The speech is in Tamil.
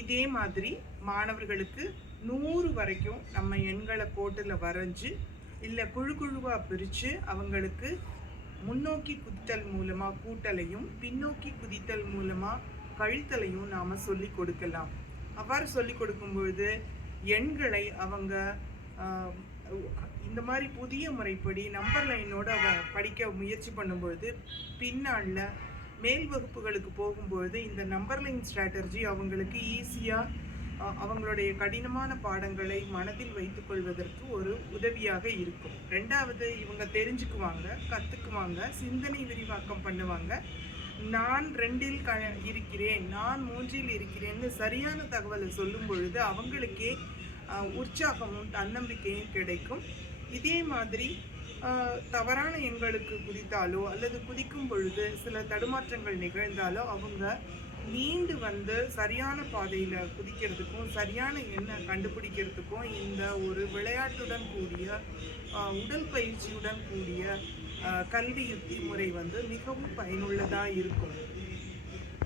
இதே மாதிரி மாணவர்களுக்கு 100 வரைக்கும் நம்ம எண்களை கோட்டில் வரைஞ்சு இல்லை குழு குழுவாக பிரித்து அவங்களுக்கு முன்னோக்கி குதித்தல் மூலமாக கூட்டலையும் பின்னோக்கி குதித்தல் மூலமாக கழித்தலையும் நாம் சொல்லி கொடுக்கலாம். அவ்வாறு சொல்லி கொடுக்கும் பொழுது எண்களை அவங்க இந்த மாதிரி புதிய முறைப்படி நம்பர் லைனோடு படிக்க முயற்சி பண்ணும்பொழுது பின்னாளில் மேல் வகுப்புகளுக்கு போகும்பொழுது இந்த நம்பர் லைன் ஸ்ட்ராட்டர்ஜி அவங்களுக்கு ஈஸியாக அவங்களுடைய கடினமான பாடங்களை மனதில் வைத்துக்கொள்வதற்கு ஒரு உதவியாக இருக்கும். ரெண்டாவது, இவங்க தெரிஞ்சுக்குவாங்க, கற்றுக்குவாங்க, சிந்தனை விரிவாக்கம் பண்ணுவாங்க. நான் 2இல் இருக்கிறேன், நான் 3இல் இருக்கிறேன்னு சரியான தகவலை சொல்லும் பொழுது அவங்களுக்கே உற்சாகமும் தன்னம்பிக்கையும் கிடைக்கும். இதே மாதிரி தவறான எண்களுக்கு குதித்தாலோ அல்லது குதிக்கும் பொழுது சில தடுமாற்றங்கள் நிகழ்ந்தாலோ அவங்க மீண்டு வந்து சரியான பாதையில் குதிக்கிறதுக்கும் சரியான எண்ணை கண்டுபிடிக்கிறதுக்கும் இந்த ஒரு விளையாட்டுடன் கூடிய உடல் பயிற்சியுடன் கூடிய கல்வி யுக்தி முறை வந்து மிகவும் பயனுள்ளதாக இருக்கும்.